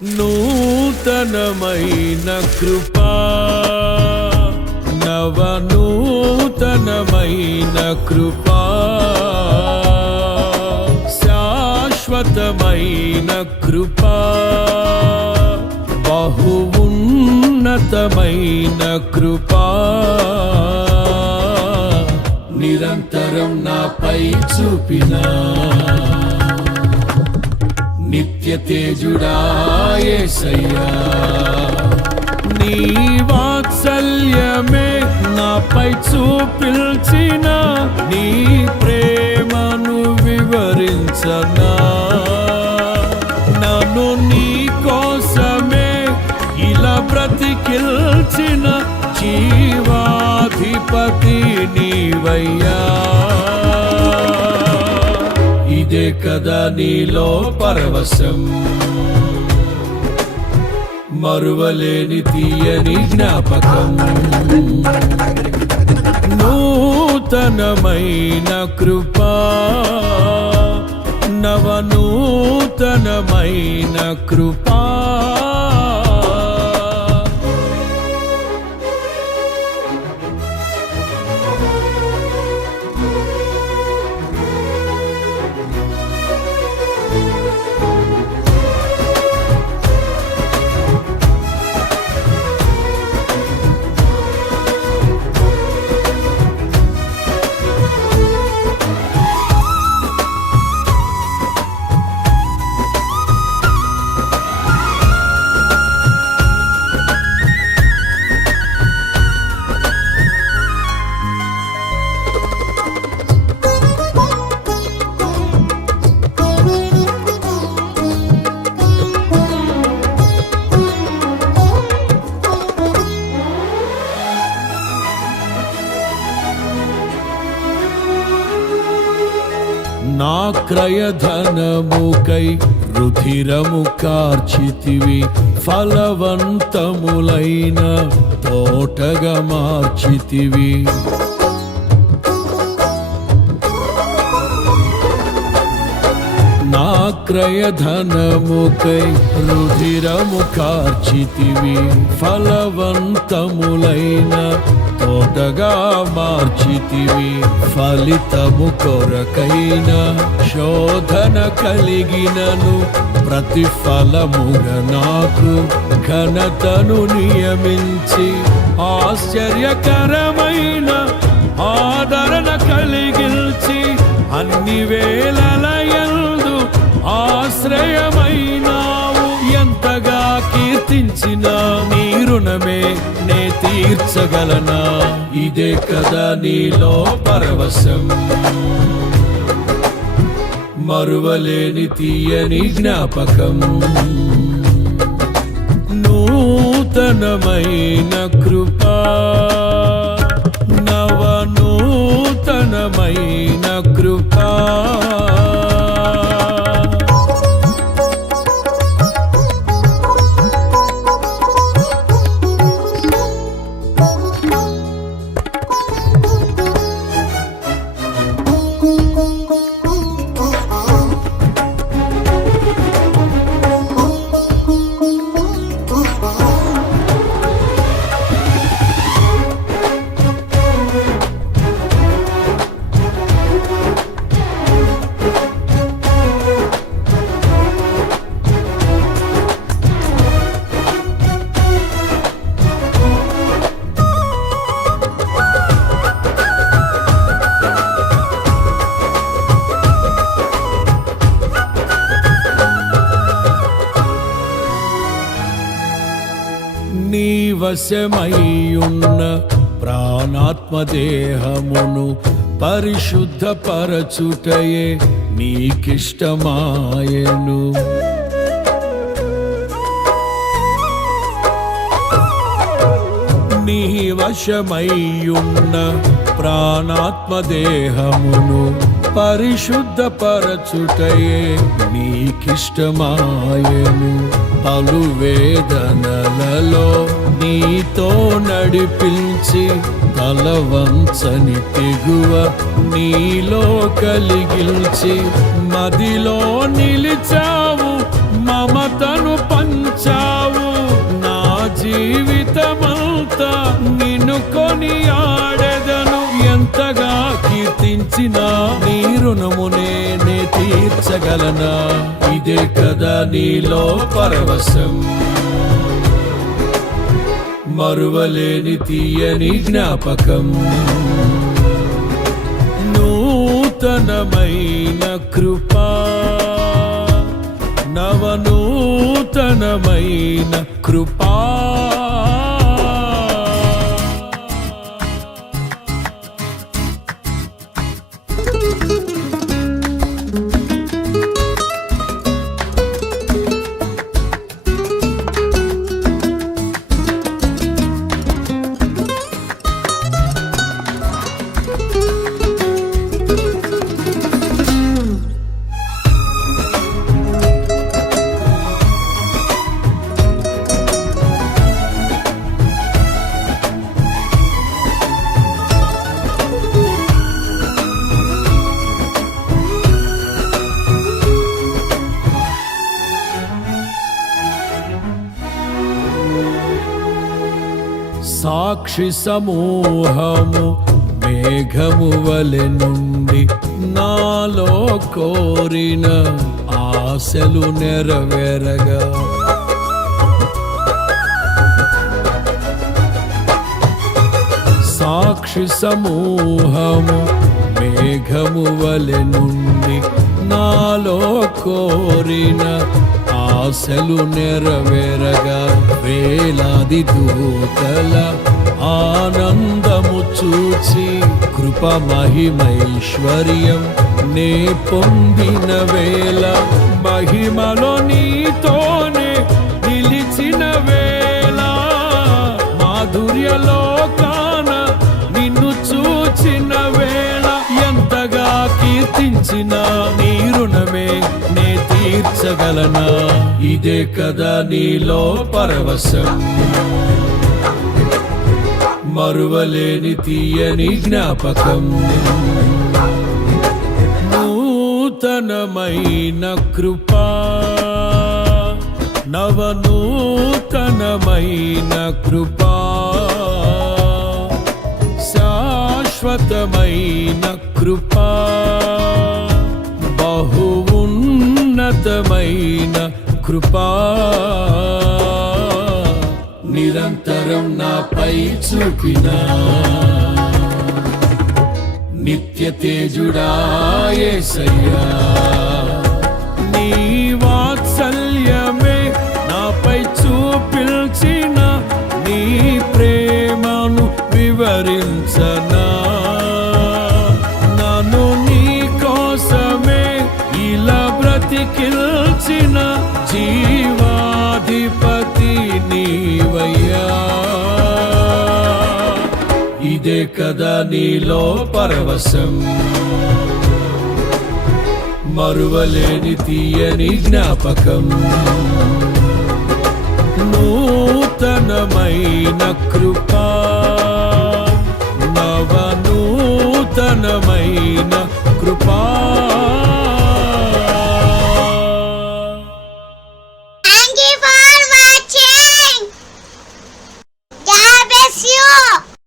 నూతనమైన కృపా, నవనూతనమైన కృపా, శాశ్వతమైన కృపా, బహు ఉన్నతమైన కృపా, నిరంతరం నాపై చూపినా నిత్య తేజుడా యేసయ్యా. నీ వాత్సల్యమే నాపై చూపిల్చిన నీ ప్రేమను వివరించనా, నన్ను నీ కోసమే ఇలా బ్రతికిల్చిన జీవాధిపతి నీవయ్యా. ఇదే కదా నీలో పరవశం, మరువలేని తీయని జ్ఞాపకం. నూతనమైన కృపా, నవనూతనమైన కృపా, నా క్రయధనముకై రుధిరము కార్చితివి, ఫలవంతములైన తోటగా మార్చితివి. నా క్రయధనముకై రుధిరము కార్చితివి, ఫలవంతములైన తోటగా మార్చితివి. ఫలితము కొరకైన శోధన కలిగినను ప్రతిఫలముగా నాకు ఘనతను నియమించి, ఆశ్చర్యకరమైన ఆదరణ కలిగించి, అన్ని వేళలయందు ఆశ్రయమైనావు. ఎంతగా కీర్తించిన నీ రుణమే నే తీర్చగలనా, ఇదే కదా నీలో పరవశం, మరువలేని తీయని జ్ఞాపకం. నూతనమైన కృపా, నవనూతనమైన కృపా, నీ వశమయ్యున్న ప్రాణాత్మదేహమును పరిశుద్ధపరచుటయే నీకిష్టమాయెను. నీ వశమయ్యున్న ప్రాణాత్మదేహమును పరిశుద్ధపరచుటయే నీకిష్టమాయెను. పలు వేదనలలో నీతో నడిపించి, తలవంచని తెగువ నీలో కలిగిల్చి, మదిలో నిలిచావు మమతను పంచి, కొనియాడెదను. ఎంతగా కీర్తించినా నీ రుణము నేనే తీర్చగలనా? ఇదే కదా నీలో పరవశం, మరువలేని తీయని జ్ఞాపకం. నూతనమైన కృపా, నవనూతనమైన కృపా. సాక్షి సమూహము మేఘము వలె నుండి నాలో కోరిన ఆశలు నెరవేరగా, సాక్షి సమూహము మేఘము వలె నుండి నాలో కోరిన ఆశలు నెరవేరగా, వేలాది దూతల ఆనందము చూచి కృప మహిమైశ్వర్యం నే పొందిన వేళ, మహిమలో నీతోనే నిలిచిన వేళ, మాధుర్యలోకాన నిన్ను చూచిన వేళ, ఎంతగా కీర్తించిన నీ రుణమే నే తీర్చగలనా? ఇదే కదా నీలో పరవశం, మరువలేని తీయని జ్ఞాపకం. నూతనమైన కృపా, నవనూతనమైన కృపా, శాశ్వతమైన కృపా, బహు ఉన్నతమైన కృపా, నిరంతరం నాపై చూపిన నిత్య తేజుడా యేసయ్యా. నీ వాత్సల్యమే నాపై చూపించిన నీ ప్రేమను వివరించనా? నన్ను నీ కోసమే ఇలా బ్రతికిల్చిన జీవాధిపతి నీవయ్యా. ఇదే కదా నీలో పరవశం, మరువలేని తీయని జ్ఞాపకం. నూతనమైన కృపా, నవనూతనమైన కృపా.